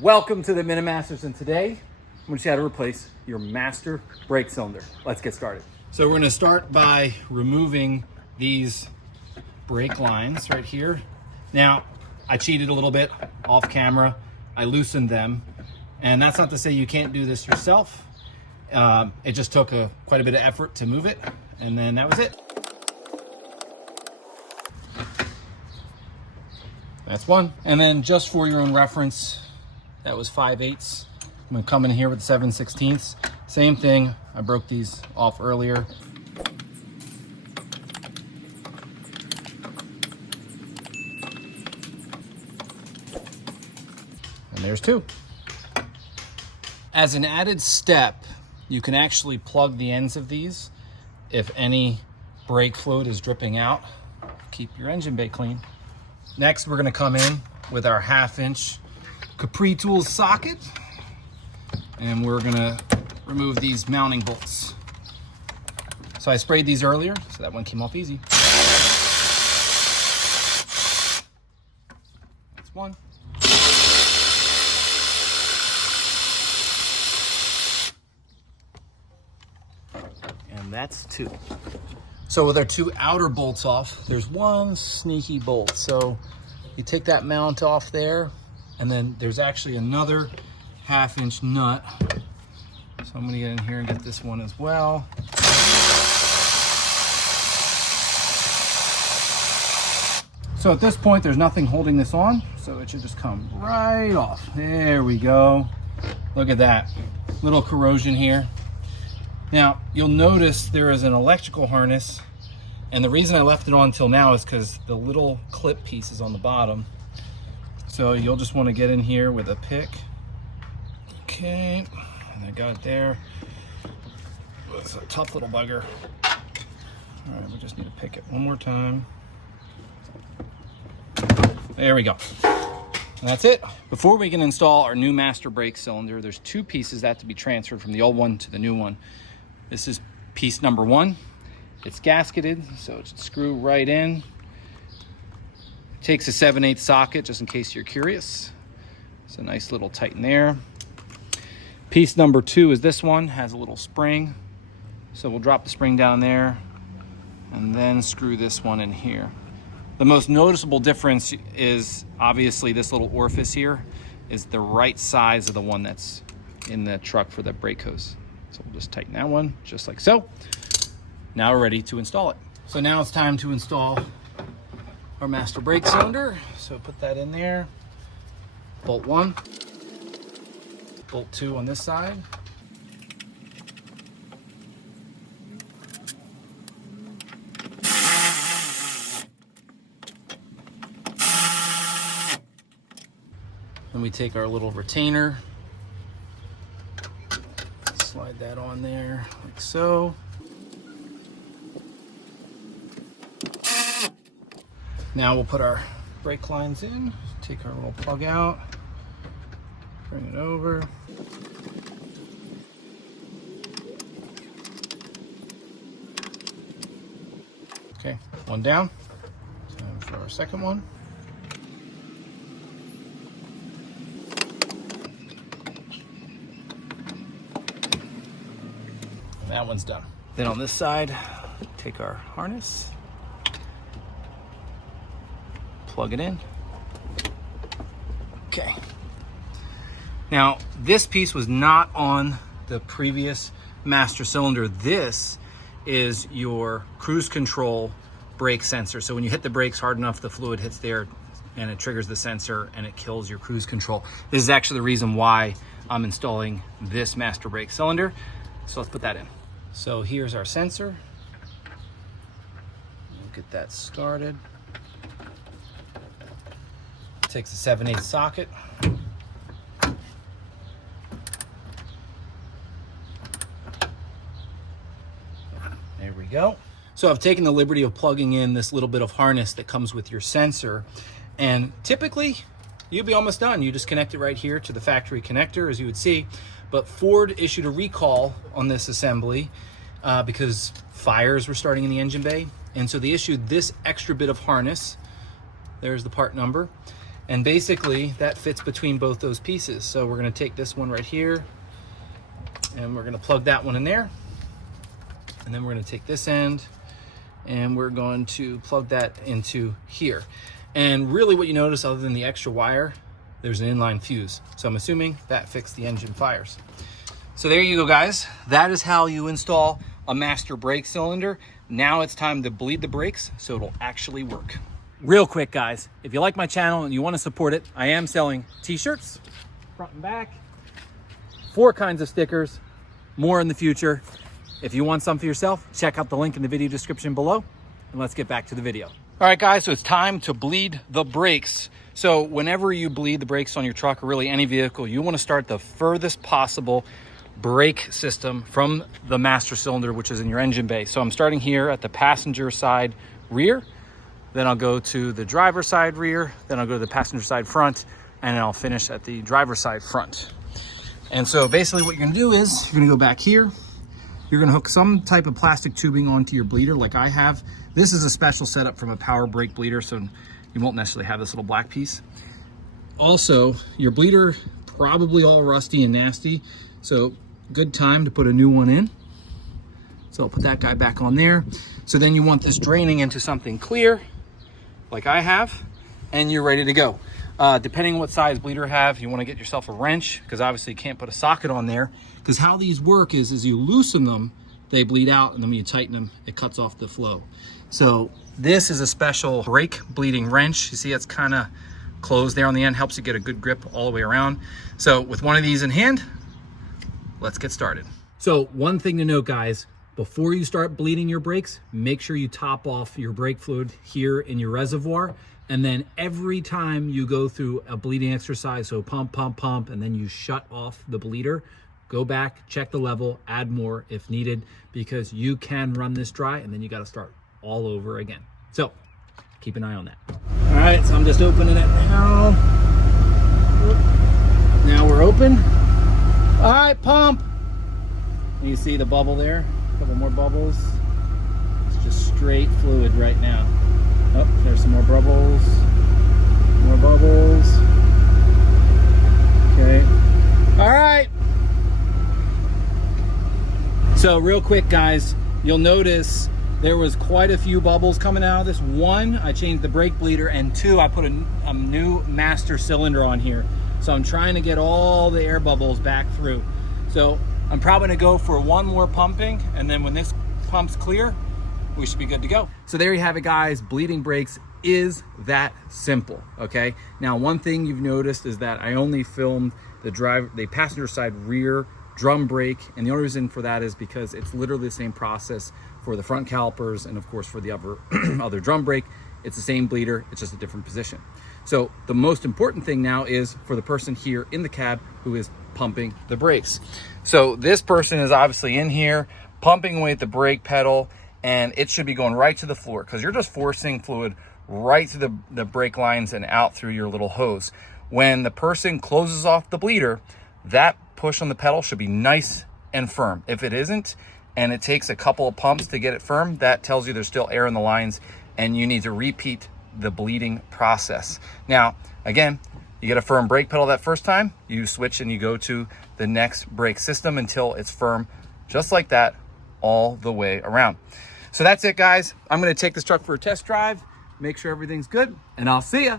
Welcome to the Minimasters, and today I'm going to show you how to replace your master brake cylinder. Let's get started. So we're going to start by removing these brake lines right here. Now, I cheated a little bit off camera. I loosened them, and that's not to say you can't do this yourself. It just took quite a bit of effort to move it, and then that was it. That's one. And then just for your own reference, that was 5/8. I'm gonna come in here with 7/16. Same thing, I broke these off earlier. And there's two. As an added step, you can actually plug the ends of these if any brake fluid is dripping out. Keep your engine bay clean. Next, we're gonna come in with our 1/2" Capri Tools socket, and we're gonna remove these mounting bolts. So I sprayed these earlier, so that one came off easy. That's one. And that's two. So with our two outer bolts off, there's one sneaky bolt. So you take that mount off there, and then there's actually another 1/2" nut. So I'm gonna get in here and get this one as well. So at this point, there's nothing holding this on, so it should just come right off. There we go. Look at that, little corrosion here. Now, you'll notice there is an electrical harness, and the reason I left it on till now is because the little clip piece is on the bottom. So you'll just want to get in here with a pick. Okay, and I got it there. It's a tough little bugger. All right, we just need to pick it one more time. There we go. And that's it. Before we can install our new master brake cylinder, there's two pieces that have to be transferred from the old one to the new one. This is piece number one. It's gasketed, so it should screw right in. It takes a 7/8 socket, just in case you're curious. It's a nice little tighten there. Piece number two is this one, has a little spring. So we'll drop the spring down there and then screw this one in here. The most noticeable difference is obviously this little orifice here is the right size of the one that's in the truck for the brake hose. So we'll just tighten that one, just like so. Now we're ready to install it. So now it's time to install our master brake cylinder. So put that in there. Bolt one, bolt two on this side. Then we take our little retainer, slide that on there like so. Now we'll put our brake lines in, take our little plug out, bring it over. Okay, one down. Time for our second one. That one's done. Then on this side, take our harness, plug it in. Okay. Now, this piece was not on the previous master cylinder. This is your cruise control brake sensor. So when you hit the brakes hard enough, the fluid hits there and it triggers the sensor and it kills your cruise control. This is actually the reason why I'm installing this master brake cylinder. So let's put that in. So here's our sensor. We'll get that started. Takes a 7/8 socket. There we go. So I've taken the liberty of plugging in this little bit of harness that comes with your sensor, and typically you'd be almost done. You just connect it right here to the factory connector, as you would see. But Ford issued a recall on this assembly because fires were starting in the engine bay. And so they issued this extra bit of harness. There's the part number. And basically that fits between both those pieces. So we're gonna take this one right here and we're gonna plug that one in there. And then we're gonna take this end and we're going to plug that into here. And really what you notice, other than the extra wire, there's an inline fuse. So I'm assuming that fixed the engine fires. So there you go, guys. That is how you install a master brake cylinder. Now it's time to bleed the brakes so it'll actually work. Real quick, guys, if you like my channel and you want to support it, I am selling t-shirts, front and back, 4 kinds of stickers, more in the future. If you want some for yourself, check out the link in the video description below, and let's get back to the video. All right, guys, so it's time to bleed the brakes. So whenever you bleed the brakes on your truck or really any vehicle, you want to start the furthest possible brake system from the master cylinder, which is in your engine bay. So I'm starting here at the passenger side rear, then I'll go to the driver side rear, then I'll go to the passenger side front, and then I'll finish at the driver side front. And so basically what you're gonna do is you're gonna go back here, you're gonna hook some type of plastic tubing onto your bleeder like I have. This is a special setup from a power brake bleeder, so you won't necessarily have this little black piece. Also, your bleeder probably all rusty and nasty, so good time to put a new one in. So I'll put that guy back on there. So then you want this draining into something clear, like I have, and you're ready to go. Depending on what size bleeder you have, you want to get yourself a wrench, because obviously you can't put a socket on there, because how these work is you loosen them, they bleed out, and then when you tighten them, it cuts off the flow. So this is a special brake bleeding wrench. You see it's kind of closed there on the end, helps you get a good grip all the way around. So with one of these in hand, let's get started. So one thing to note, guys, before you start bleeding your brakes, make sure you top off your brake fluid here in your reservoir. And then every time you go through a bleeding exercise, so pump, pump, pump, and then you shut off the bleeder, go back, check the level, add more if needed, because you can run this dry and then you got to start all over again. So keep an eye on that. All right, so I'm just opening it now. Now we're open. All right, pump. You see the bubble there? A couple more bubbles. It's just straight fluid right now. Oh, there's some more bubbles. More bubbles. Okay. All right. So real quick, guys, you'll notice there was quite a few bubbles coming out of this. 1, I changed the brake bleeder, and 2, I put a new master cylinder on here. So I'm trying to get all the air bubbles back through. So I'm probably gonna go for 1 more pumping, and then when this pump's clear, we should be good to go. So there you have it, guys. Bleeding brakes is that simple, okay? Now, one thing you've noticed is that I only filmed the passenger side rear drum brake, and the only reason for that is because it's literally the same process for the front calipers and of course for the other drum brake. It's the same bleeder, it's just a different position. So the most important thing now is for the person here in the cab who is pumping the brakes. So this person is obviously in here pumping away at the brake pedal, and it should be going right to the floor, because you're just forcing fluid right to the brake lines and out through your little hose. When the person closes off the bleeder, that push on the pedal should be nice and firm. If it isn't, and it takes a couple of pumps to get it firm, that tells you there's still air in the lines and you need to repeat the bleeding process. Now, again, you get a firm brake pedal that first time, you switch and you go to the next brake system until it's firm, just like that, all the way around. So that's it, guys. I'm gonna take this truck for a test drive, make sure everything's good, and I'll see ya.